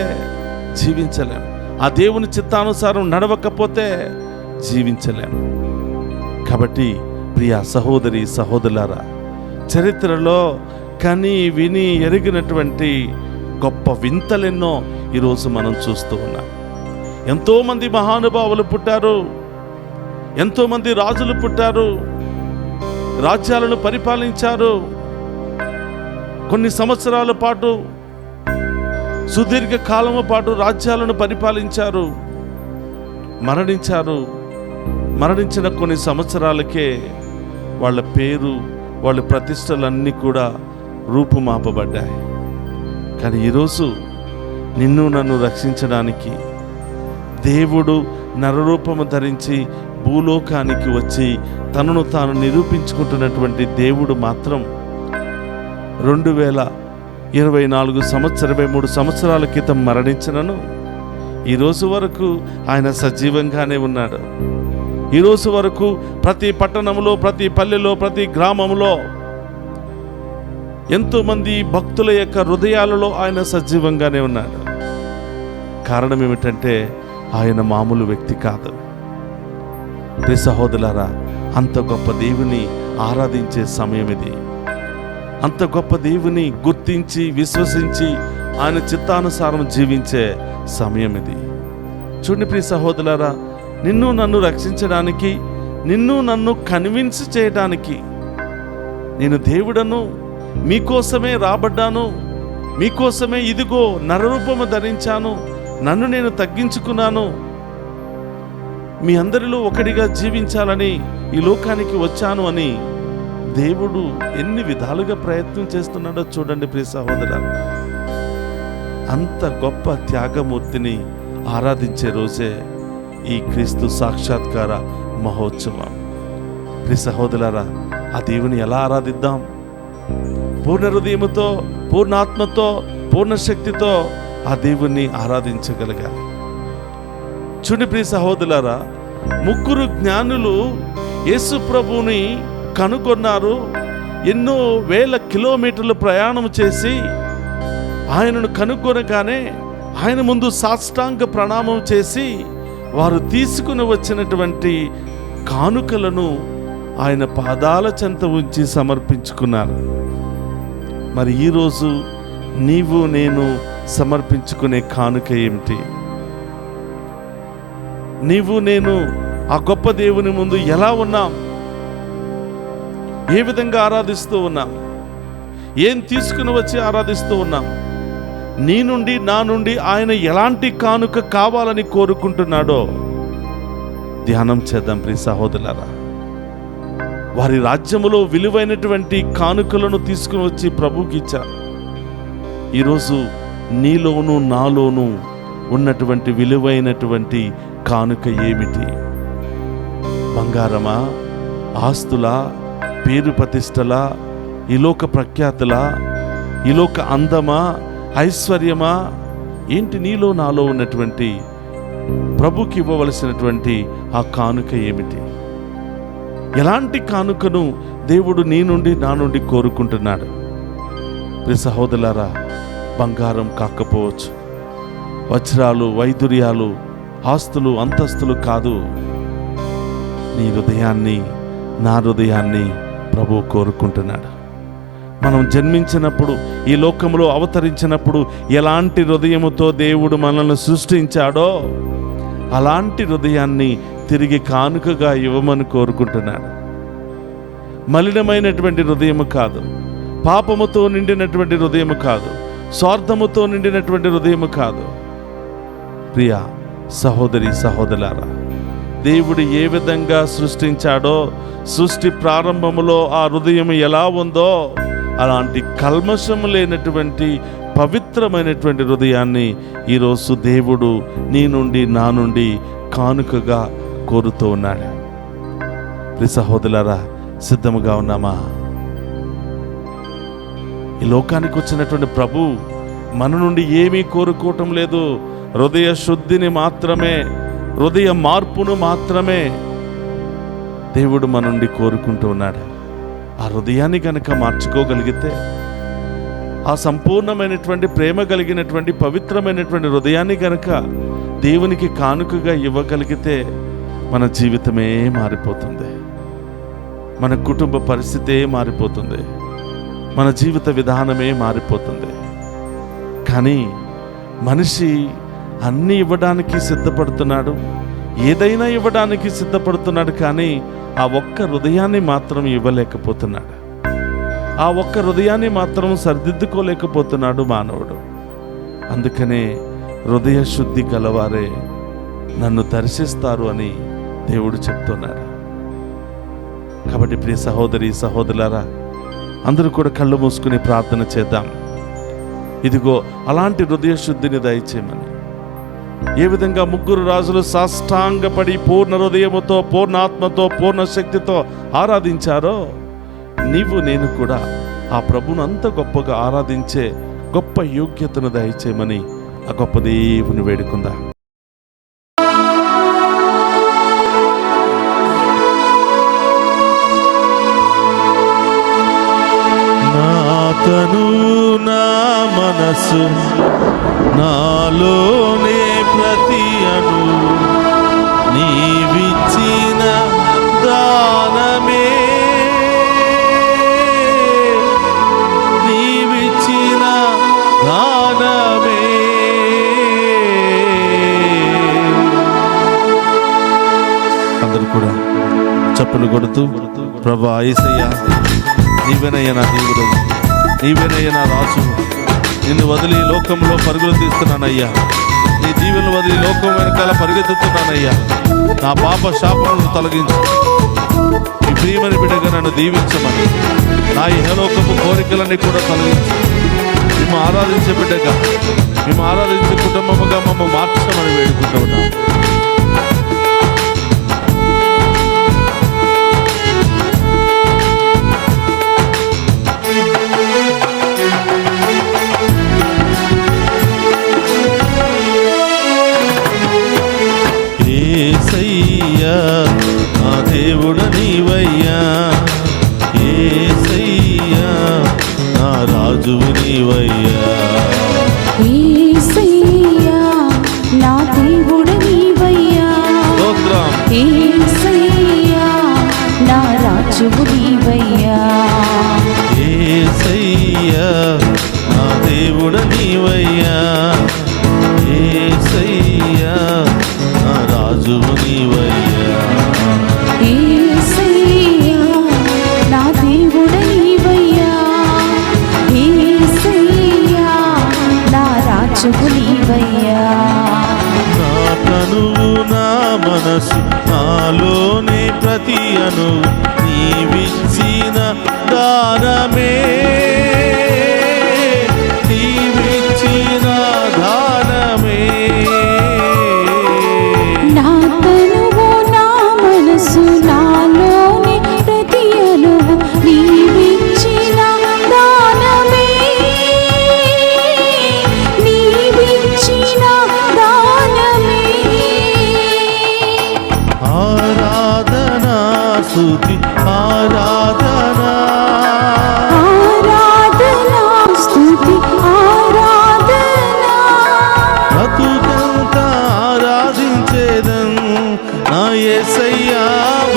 జీవించలేం. ఆ దేవుని చిత్తానుసారం నడవకపోతే జీవించలేం. కాబట్టి ప్రియ సహోదరి సహోదరులారా, చరిత్రలో కని విని ఎరిగినటువంటి గొప్ప వింతలెన్నో ఈరోజు మనం చూస్తూ ఉన్నాం. ఎంతోమంది మహానుభావులు పుట్టారు, ఎంతోమంది రాజులు పుట్టారు, రాజ్యాలను పరిపాలించారు, కొన్ని సంవత్సరాల పాటు సుదీర్ఘ కాలము పాటు రాజ్యాలను పరిపాలించారు, మరణించారు. మరణించిన కొన్ని సంవత్సరాలకే వాళ్ళ పేరు, వాళ్ళ ప్రతిష్టలన్నీ కూడా రూపుమాపబడ్డాయి. కానీ ఈరోజు నిన్ను నన్ను రక్షించడానికి దేవుడు నరరూపము ధరించి భూలోకానికి వచ్చి తనను తాను నిరూపించుకుంటున్నటువంటి దేవుడు మాత్రం 2024 23 సంవత్సరాల క్రితం మరణించినను ఈరోజు వరకు ఆయన సజీవంగానే ఉన్నాడు. ఈరోజు వరకు ప్రతి పట్టణంలో, ప్రతి పల్లెలో, ప్రతి గ్రామంలో ఎంతోమంది భక్తుల యొక్క హృదయాలలో ఆయన సజీవంగానే ఉన్నాడు. కారణం ఏమిటంటే ఆయన మామూలు వ్యక్తి కాదు. ప్రియ సహోదరులారా, అంత గొప్ప దేవుని ఆరాధించే సమయం ఇది. అంత గొప్ప దేవుని గుర్తించి విశ్వసించి ఆయన చిత్తానుసారం జీవించే సమయం ఇది. చూడండి ప్రియ సహోదరులారా, నిన్ను నన్ను రక్షించడానికి, నిన్ను నన్ను కన్విన్స్ చేయడానికి, నేను దేవుడను, మీకోసమే రాబడ్డాను, మీకోసమే ఇదిగో నరరూపము ధరించాను, నన్ను నేను తగ్గించుకున్నాను, మీ అందరిలో ఒకటిగా జీవించాలని ఈ లోకానికి వచ్చాను అని దేవుడు ఎన్ని విధాలుగా ప్రయత్నం చేస్తున్నాడో చూడండి ప్రియ సహోదరా. అంత గొప్ప త్యాగమూర్తిని ఆరాధించే రోజే ఈ క్రీస్తు సాక్షాత్కార మహోత్సవం. ప్రియ సహోదరులారా, ఆ దేవుని ఎలా ఆరాధిద్దాం? పూర్ణ హృదయముతో, పూర్ణాత్మతో, పూర్ణ శక్తితో ఆ దేవుణ్ణి ఆరాధించగలగాలి. చూడండి ప్రియ సహోదరులారా, ముగ్గురు జ్ఞానులు యేసు ప్రభువుని కనుగొన్నారు. ఎన్నో వేల కిలోమీటర్లు ప్రయాణం చేసి ఆయనను కనుగొనగానే ఆయన ముందు సాష్టాంగ ప్రణామం చేసి వారు తీసుకుని వచ్చినటువంటి కానుకలను ఆయన పాదాల చెంత ఉంచి సమర్పించుకున్నారు. మరి ఈరోజు నీవు నేను సమర్పించుకునే కానుక ఏమిటి? నీవు నేను ఆ గొప్ప దేవుని ముందు ఎలా ఉన్నాం? ఏ విధంగా ఆరాధిస్తూ ఉన్నాం? ఏం తీసుకుని వచ్చి ఆరాధిస్తూ ఉన్నాం? నీ నుండి నా నుండి ఆయన ఎలాంటి కానుక కావాలని కోరుకుంటున్నాడో ధ్యానం చేద్దాం ప్రియ సహోదరులారా. వారి రాజ్యములో విలువైనటువంటి కానుకలను తీసుకుని వచ్చి ప్రభువుకి ఇచ్చారు. ఈరోజు నీలోను నాలోను ఉన్నటువంటి విలువైనటువంటి కానుక ఏమిటి? బంగారమా, ఆస్తులా, పేరు ప్రతిష్టలా, ఈలోక ప్రఖ్యాతులా, ఈలోక అందమా, ఐశ్వర్యమా? ఏంటి నీలో నాలో ఉన్నటువంటి ప్రభుకి ఇవ్వవలసినటువంటి ఆ కానుక ఏమిటి? ఎలాంటి కానుకను దేవుడు నీ నుండి నా నుండి కోరుకుంటున్నాడు? ప్రియ సహోదరులారా, బంగారం కాకపోవచ్చు, వజ్రాలు, వైదుర్యాలు, ఆస్తులు, అంతస్తులు కాదు. నీ హృదయాన్ని, నా హృదయాన్ని ప్రభువు కోరుకుంటున్నాడు. మనం జన్మించినప్పుడు, ఈ లోకంలో అవతరించినప్పుడు ఎలాంటి హృదయముతో దేవుడు మనల్ని సృష్టించాడో అలాంటి హృదయాన్ని తిరిగి కానుకగా ఇవ్వమని కోరుకుంటున్నాడు. మలినమైనటువంటి హృదయము కాదు, పాపముతో నిండినటువంటి హృదయము కాదు, స్వార్థముతో నిండినటువంటి హృదయము కాదు. ప్రియా సహోదరి సహోదరులారా, దేవుడు ఏ విధంగా సృష్టించాడో, సృష్టి ప్రారంభములో ఆ హృదయం ఎలా ఉందో అలాంటి కల్మషము లేనటువంటి పవిత్రమైనటువంటి హృదయాన్ని ఈరోజు దేవుడు నీ నుండి నా నుండి కానుకగా కోరుతూ ఉన్నాడు. ప్రియ సహోదరులారా, సిద్ధముగా ఉన్నామా? ఈ లోకానికి వచ్చినటువంటి ప్రభు మన నుండి ఏమీ కోరుకోవటం లేదు. హృదయ శుద్ధిని మాత్రమే, హృదయ మార్పును మాత్రమే దేవుడు మన నుండి కోరుకుంటూ ఉన్నాడు. ఆ హృదయాన్ని కనుక మార్చుకోగలిగితే, ఆ సంపూర్ణమైనటువంటి ప్రేమ కలిగినటువంటి పవిత్రమైనటువంటి హృదయాన్ని కనుక దేవునికి కానుకగా ఇవ్వగలిగితే మన జీవితమే మారిపోతుంది, మన కుటుంబ పరిస్థితే మారిపోతుంది, మన జీవిత విధానమే మారిపోతుంది. కానీ మనిషి అన్నీ ఇవ్వడానికి సిద్ధపడుతున్నాడు, ఏదైనా ఇవ్వడానికి సిద్ధపడుతున్నాడు, కానీ ఆ ఒక్క హృదయాన్ని మాత్రం ఇవ్వలేకపోతున్నాడు. ఆ ఒక్క హృదయాన్ని మాత్రం సరిదిద్దుకోలేకపోతున్నాడు మానవుడు. అందుకనే హృదయ శుద్ధి గలవారే నన్ను దర్శిస్తారు అని దేవుడు చెప్తున్నాడు. కాబట్టి ప్రియ సహోదరి సహోదరులారా, అందరూ కూడా కళ్ళు మూసుకుని ప్రార్థన చేద్దాం. ఇదిగో అలాంటి హృదయ శుద్ధిని దయచేయమని. ఏ విధంగా ముగ్గురు రాజులు సాష్టాంగపడి పూర్ణ హృదయముతో, పూర్ణ ఆత్మతో, పూర్ణ శక్తితో ఆరాధించారో, నీవు నేను కూడా ఆ ప్రభువును అంత గొప్పగా ఆరాధించే గొప్ప యోగ్యతను దయచేయమని ఆ గొప్ప దేవుని వేడుకుందాం. నా తను, నా మనసు, నాలోనే ప్రతి అణు నీవిచ్చిన దానమే, నీవిచ్చిన దానమే. అందరూ కూడా చప్పులు కొడుతూ, ప్రభా యేసయ్యా, నీవేనయ్యా నా దేవుడు, నీవేనయ్యా నా రాజు, నిన్ను వదిలి లోకంలో పరుగులు తీస్తున్నానయ్యా, నీ దీవెనలు వదిలి లోకం వెనకాల పరిగెత్తుతున్నానయ్యా. నా పాప శాపములను తొలగించు, నీ ప్రియమైన బిడ్డగా నన్ను దీవించమని, నా ఇహలోకపు కోరికలన్నీ కూడా తొలగించు. మేము ఆరాధించే బిడ్డగా, మేము ఆరాధించే కుటుంబముగా మమ్మల్ని మార్చమని వేడుకుంటూ ఉన్నాం. యేసయ్యా నా దేవుడ నీవయ్యా, యేసయ్యా నా రాజువు నీవయ్యా, యేసయ్యా నా దేవుడ నీవయ్యా, నీవయ్యా. నా తనువు నా మనసు నాలోని ప్రతి అణువు నీవిచ్చిన దానమే, నీవిచ్చిన దానమే. నా తనువు నా మనసు నాలోని ప్రతి అణువు నీవిచ్చిన దానమే, నీవిచ్చిన దానమే. ఆరాధనా స్తుతి ఆరాధనా, ఆరాధనా స్తుతి ఆరాధనా. బ్రతుకంతా ఆరాధించేదన్ నా యేసయ్యా,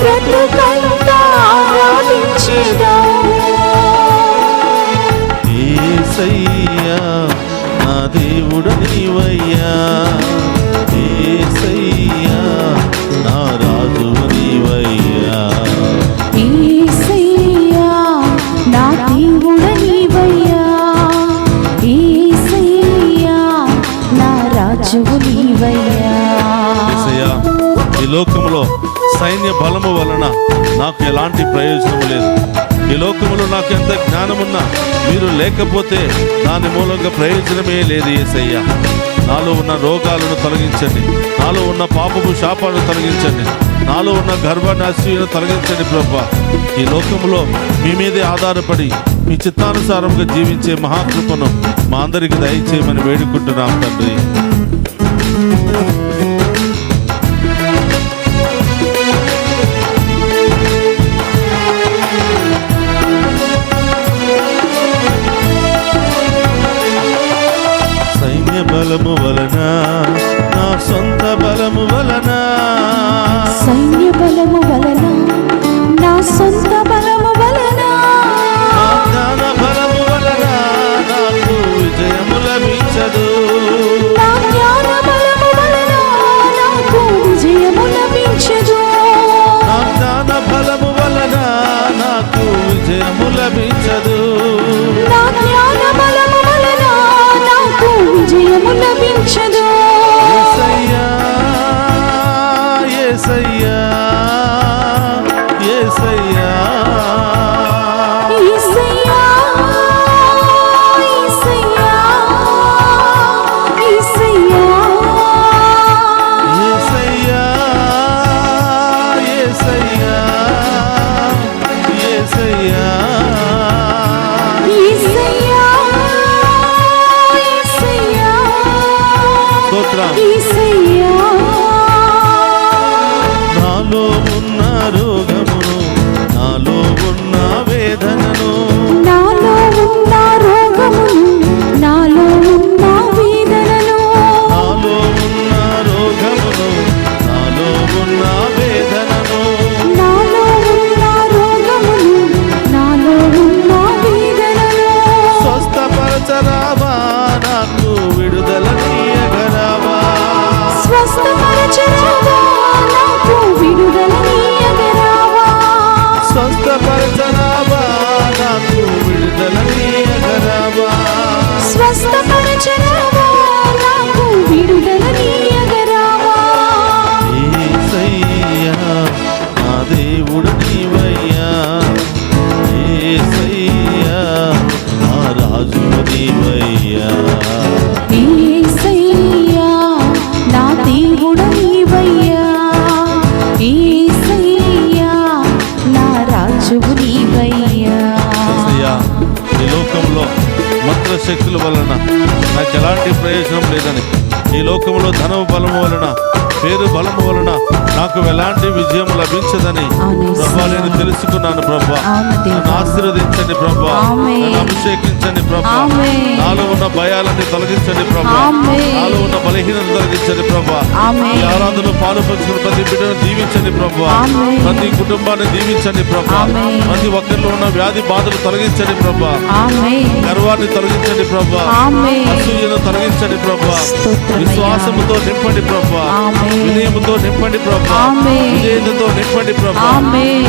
బ్రతుకంతా ఆరాధించెదం. యేసయ్యా నా దేవుడు నీవయ్యా, యేసయ్యా నా రాజు నీవయ్యా. యేసయ్యా నా దేవుడ నీవయ్యా, యేసయ్యా నా రాజువు నీవయ్యా. యేసయ్యా, ఈ లోకములో సైన్య బలము వలన నాకు ఎలాంటి ప్రయోజనం లేదు. ఈ లోకములో నాకు ఎంత జ్ఞానమున్నా మీరు లేకపోతే దాని మూలంగా ప్రయోజనమే లేదు. యేసయ్యా, నాలో ఉన్న రోగాలను తొలగించండి, నాలో ఉన్న పాపపు శాపాలను తొలగించండి, నాలో ఉన్న గర్భాన్ని అసూయను తొలగించండి ప్రభా. ఈ లోకములో మీ మీదే ఆధారపడి మీ చిత్తానుసారంగా జీవించే మహాకృపను మా అందరికి దయచేయమని వేడుకుంటున్నాం తండ్రి. సైన్య బలము వలన నా సొంత బలము వలన, సైన్య బలము వలన నా సొంత బలము వలన, నా జ్ఞాన బలము వలన నాకు విజయము లభించదు. నా జ్ఞాన బలము వలన నాకు విజయము లభించదు. నా జ్ఞాన బలము వలన నాకు విజయము లభించదు. నా జ్ఞాన బలము వలన నాకు విజయము లభించదు. యేసయ్యా, యేసయ్యా, యేసయ్యా, యేసయ్యా, యేసయ్యా, యేసయ్యా. యేసయ్యా, యేసయ్యా, యేసయ్యా. యేసయ్యా, యేసయ్యా, స్తోత్రం. యేసయ్యా. నాలో ఉన్న రోగమును, నాలో ఉన్న వేదనను, నాలో ఉన్న రోగమును, నాలో ఉన్న వేదనను, నాలో ఉన్న రోగమును, నాలో ఉన్న వేదనను నాలో ఉన్న రోగమును, నాలో ఉన్న వేదనను. స్వస్థపరచరావా, నాకు విడుదల నీయగరావా. స్వస్థపరచరావా, నాకు విడుదల నీయగరావా. స్వస్థపరచరావా, నాకు విడుదల నీయగరావా. స్వస్థపరచరావా, నాకు విడుదల నీయగరావా. యేసయ్యా నా దేవుడు నీవయ్యా, యేసయ్యా నా రాజు నీవయ్యా. యేసయ్యా నా దేవుడ నీవయ్యా, యేసయ్యా నా రాజువు నీవయ్యా. యేసయ్యా, ఈ లోకంలో మంత్రశక్తుల వలన నాకు ఎలాంటి ప్రయోజనం లేదని, ఈ లోకంలో ధనము బలము వలన పేరు బలము వలన నాకు ఎలాంటి విజయం లభించదని అవును ప్రభా నేను తెలుసుకున్నాను. ప్రభా అవును దేవా. నన్ను ఆశీర్వదించండి ప్రభా, ఆమేన్. నన్ను అభిషేకించండి ప్రభా, ఆమేన్. నాలో ఉన్న భయాలన్నీ తొలగించండి ప్రభా, ఆమేన్. నాలో ఉన్న బలహీనత తొలగించండి ప్రభా. ఆమేన్. ఈ ఆరాధన పాలు పంచుకున్న ప్రతి బిడ్డను దీవించండి ప్రభా, ఆమేన్. ప్రతి కుటుంబాన్ని దీవించండి ప్రభా, ఆమేన్. ప్రతి ఒక్కరిలో ఉన్న వ్యాధి బాధలు తొలగించండి ప్రభా, ఆమేన్, గర్వాన్ని తొలగించండి ప్రభా, ఆమేన్. అసూయను తొలగించండి ప్రభా, స్తోత్రమయ్యా. విశ్వాసముతో నింపండి ప్రభా, ఆమేన్. వినయముతో నింపండి ప్రభా, ఆమేన్. విజేతతో నింపండి ప్రభా. ఆమేన్.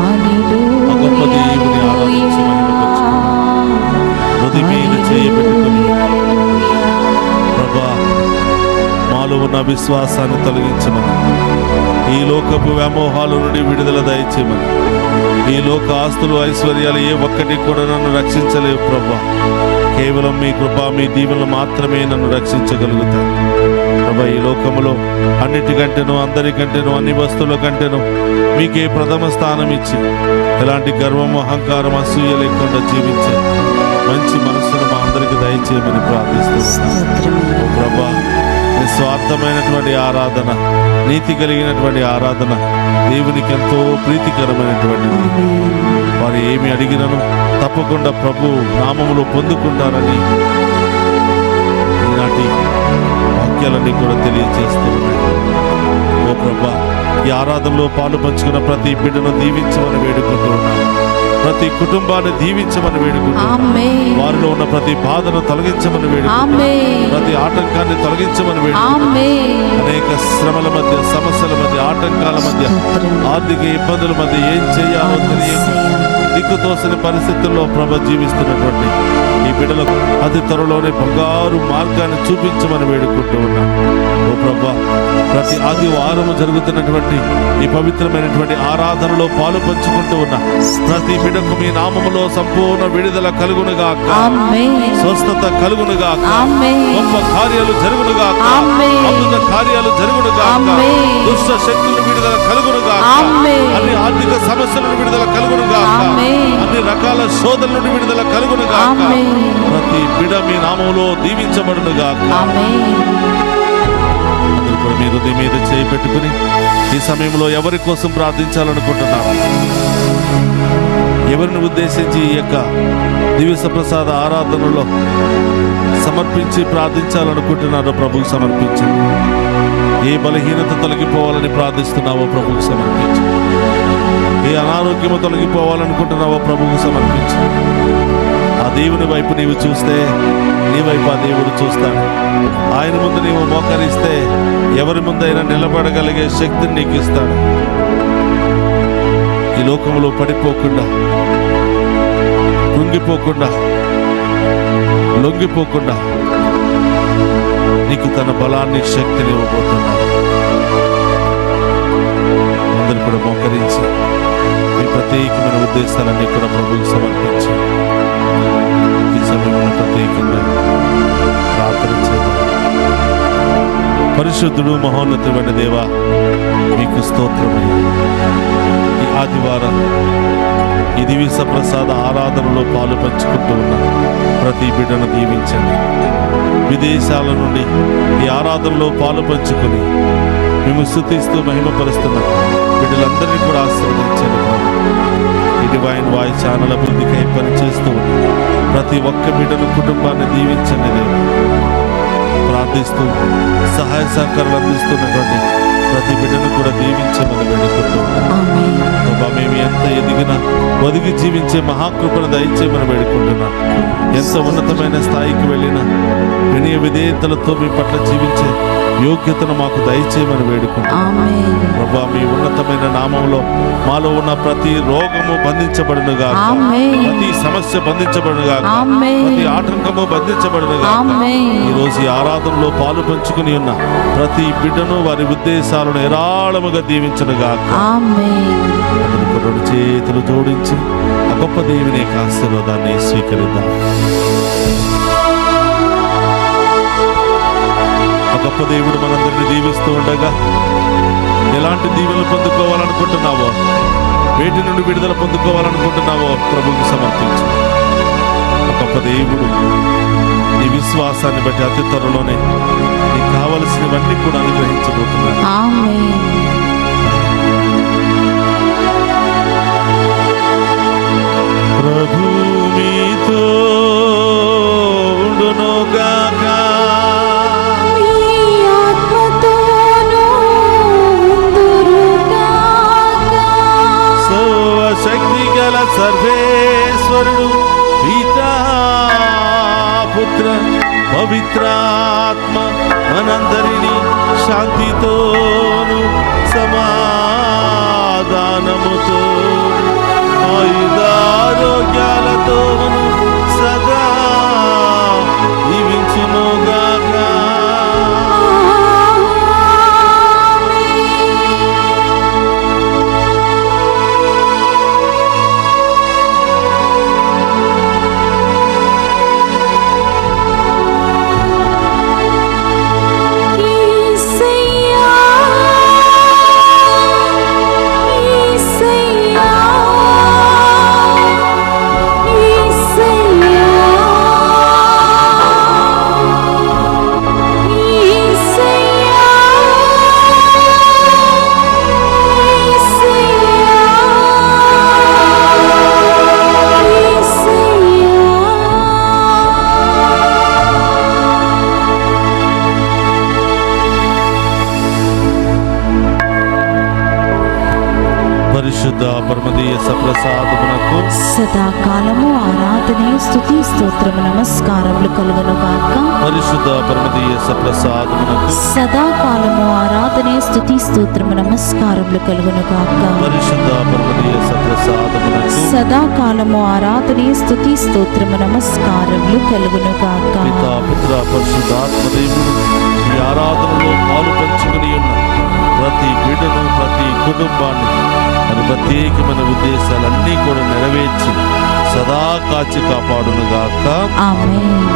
అవిశ్వాసాన్ని తొలగించమని, ఈ లోకపు వ్యామోహాల నుండి విడుదల దయచేయమని. ఈ లోక ఆస్తులు ఐశ్వర్యాలు ఏ ఒక్కటి కూడా నన్ను రక్షించలేవు ప్రభా. కేవలం మీ కృప, మీ దీవెనలు మాత్రమే నన్ను రక్షించగలుగుతాయి ప్రభా. ఈ లోకములో అన్నిటికంటేనూ, అందరికంటేనూ, అన్ని వస్తువుల కంటేనూ మీకే ప్రథమ స్థానం ఇచ్చి ఎలాంటి గర్వం, అహంకారం, అసూయ లేకుండా జీవించే మంచి మనస్సును మా అందరికి దయచేయమని ప్రార్థిస్తున్నాను ప్రభా. నిస్వార్థమైనటువంటి ఆరాధన, నీతి కలిగినటువంటి ఆరాధన దేవునికి ఎంతో ప్రీతికరమైనటువంటిది. వారు ఏమి అడిగినను తప్పకుండా ప్రభు నామములో పొందుకుంటారని ఈనాటి వాక్యాలన్నీ కూడా తెలియజేస్తూ ఉన్నాయి. ఓ ప్రభా, ఈ ఆరాధనలో పాలు పంచుకున్న ప్రతి బిడ్డను దీవించమని వేడుకుంటూ ఉన్నాను. ప్రతి కుటుంబాన్ని దీవించమని వేడుకుంటున్నాను. వారిలో ఉన్న ప్రతి బాధను తొలగించమని వేడుకుంటున్నాను. ప్రతి ఆటంకాన్ని తొలగించమని వేడుకుంటున్నాను. అనేక శ్రమల మధ్య, సమస్యల మధ్య, ఆటంకాల మధ్య, ఆర్థిక ఇబ్బందుల మధ్య ఏం చేయాలో తెలియక దిక్కుతోసిన పరిస్థితుల్లో ప్రభ జీవిస్తున్నటువంటి ఈ బిడ్డలకు అతి త్వరలోనే బంగారు మార్గాన్ని చూపించమని వేడుకుంటూ ఉన్నాం. ఓ ప్రభా, ప్రతి ఆదివారము జరుగుతున్నటువంటి ఈ పవిత్రమైనటువంటి ఆరాధనలో పాలు పంచుకుంటూ ఉన్న ప్రతి బిడ్డకు మీ నామములో సంపూర్ణ విడుదల కలుగునుగాక, స్వస్థత కలుగునుగాక, గొప్ప కార్యాలు జరుగునుగాక, అద్భుత కార్యాలు జరుగునుగాక, దుష్ట శక్తుల విడుదల కలుగునుగాక, అన్ని ఆర్థిక సమస్యలను విడుదల కలుగునుగాక, అన్ని రకాల శోధన నుండి విడుదల కలుగునుగాక. ప్రతి బిడ్డ మీ నామములో దీవించబడునుగాక. అందరూ కూడా మీ హృదయం మీద చేయి పెట్టుకుని ఈ సమయంలో ఎవరి కోసం ప్రార్థించాలనుకుంటున్నారు, ఎవరిని ఉద్దేశించి ఈ యొక్క దివ్య ప్రసాద ఆరాధనలో సమర్పించి ప్రార్థించాలనుకుంటున్నారో ప్రభుకు సమర్పించండి. ఏ బలహీనత తొలగిపోవాలని ప్రార్థిస్తున్నావో ప్రభుకు సమర్పించు. ఏ అనారోగ్యము తొలగిపోవాలనుకుంటున్నావో ప్రభుకు సమర్పించు. ఆ దేవుని వైపు నీవు చూస్తే నీ వైపు ఆ దేవుడు చూస్తాడు. ఆయన ముందు నీవు మోకరిస్తే ఎవరి ముందైనా నిలబడగలిగే శక్తిని నీకు ఇస్తాడు. ఈ లోకంలో పడిపోకుండా, కృంగిపోకుండా, లొంగిపోకుండా నీకు తన బలాన్ని, శక్తిని ఇవ్వబోతున్నాడు. అందరూ కూడా మోకరించి మీ ప్రత్యేకమైన ఉద్దేశాలన్నీ కూడా ప్రభువుకు సమర్పించి ఈ సమయంలో ప్రత్యేకంగా ప్రార్థన చేద్దాం. పరిశుద్ధుడు, మహోన్నతమైన దేవా, మీకు స్తోత్రమయ్యా. ఈ ఆదివారం ఈ దివ్య ప్రసాద ఆరాధనలో పాలు పంచుకుంటూ ఉన్న ప్రతి బిడ్డను దీవించండి. విదేశాల నుండి ఈ ఆరాధనలో పాలు పంచుకొని మేము స్తుతిస్తూ మహిమపరుస్తున్న బిడ్డలందరినీ కూడా ఆశీర్వదించండి. ఈ డివైన్ వాయిస్ ఛానల్ అభివృద్ధికై పనిచేస్తూ ప్రతి ఒక్క బిడ్డను, కుటుంబాన్ని దీవించండి దేవా. ప్రార్థిస్తూ సహాయ సహకారాలు అందిస్తున్నటువంటి ప్రతి బిడ్డను కూడా దీవించమని వేడుకుంటూ బాబా, మేము ఎంత ఎదిగినా ఒదిగి జీవించే మహాకృపను దయచేయమని వేడుకుంటున్నాం. ఎంత ఉన్నతమైన స్థాయికి వెళ్ళినా వినయ విధేయతలతో మీ పట్ల జీవించే యోగ్యతను మాకు దయచేయమని వేడుకుంటున్నాం. ప్రభా, మీ ఉన్నతమైన నామంలో మాలో ఉన్న ప్రతి రోగము బంధించబడునుగా, ప్రతి సమస్య బంధించబడునుగా, ప్రతి ఆటంకము బంధించబడునుగా. ఈ రోజు ఈ ఆరాధనలో పాలు పంచుకుని ఉన్న ప్రతి బిడ్డను, వారి ఉద్దేశాలను ఏరాళముగా దీవించనుగా. రెండు చేతులు జోడించి ఆ గొప్ప దేవుని యొక్క ఆశీర్వాదాన్ని స్వీకరిద్దాం. ఆ గొప్ప దేవుడు మనందరినీ దీవిస్తూ ఉండగా ఎలాంటి దీవెనలు పొందుకోవాలనుకుంటున్నావో, వేటి నుండి విడుదల పొందుకోవాలనుకుంటున్నావో ప్రభువుకు సమర్పించు. ఆ గొప్ప దేవుడు నీ విశ్వాసాన్ని బట్టి అతి త్వరలోనే నీకు కావలసినవన్నీ కూడా అనుగ్రహించబోతున్నాడు. ప్రభు మీతో ఉండునుగాక, సర్వశక్తి గల సర్వేశ్వరుడు పితా, పుత్ర, పవిత్రాత్మ మనందరినీ శాంతితోను సమాధానముతో ఆయుధారోగ్యాలతోను సదా దీవించునుగాక. పరిశుద్ధ పరమదీయ సప్రసాదమునకు సదాకాలము ఆరాధనే స్తుతి స్తోత్రము నమస్కారములు కలుగును గాక. పరిశుద్ధ పరమదీయ సప్రసాదమునకు సదాకాలము ఆరాధనే స్తుతి స్తోత్రము నమస్కారములు కలుగును గాక. పరిశుద్ధ పరమదీయ సప్రసాదమునకు సదాకాలము ఆరాధనే స్తుతి స్తోత్రము నమస్కారములు కలుగును గాక. పితా పుత్ర పరిశుద్ధాత్మ దేవుడు ఈ ఆరాధనలో పాలు పంచుకుని ఉన్న ప్రతి బిడ్డను ప్రతి కుటుంబాన్ని మరి ప్రత్యేకమైన ఉద్దేశాలన్నీ కూడా నెరవేర్చి సదా కాచి కాపాడునుగాక. ఆమేన్.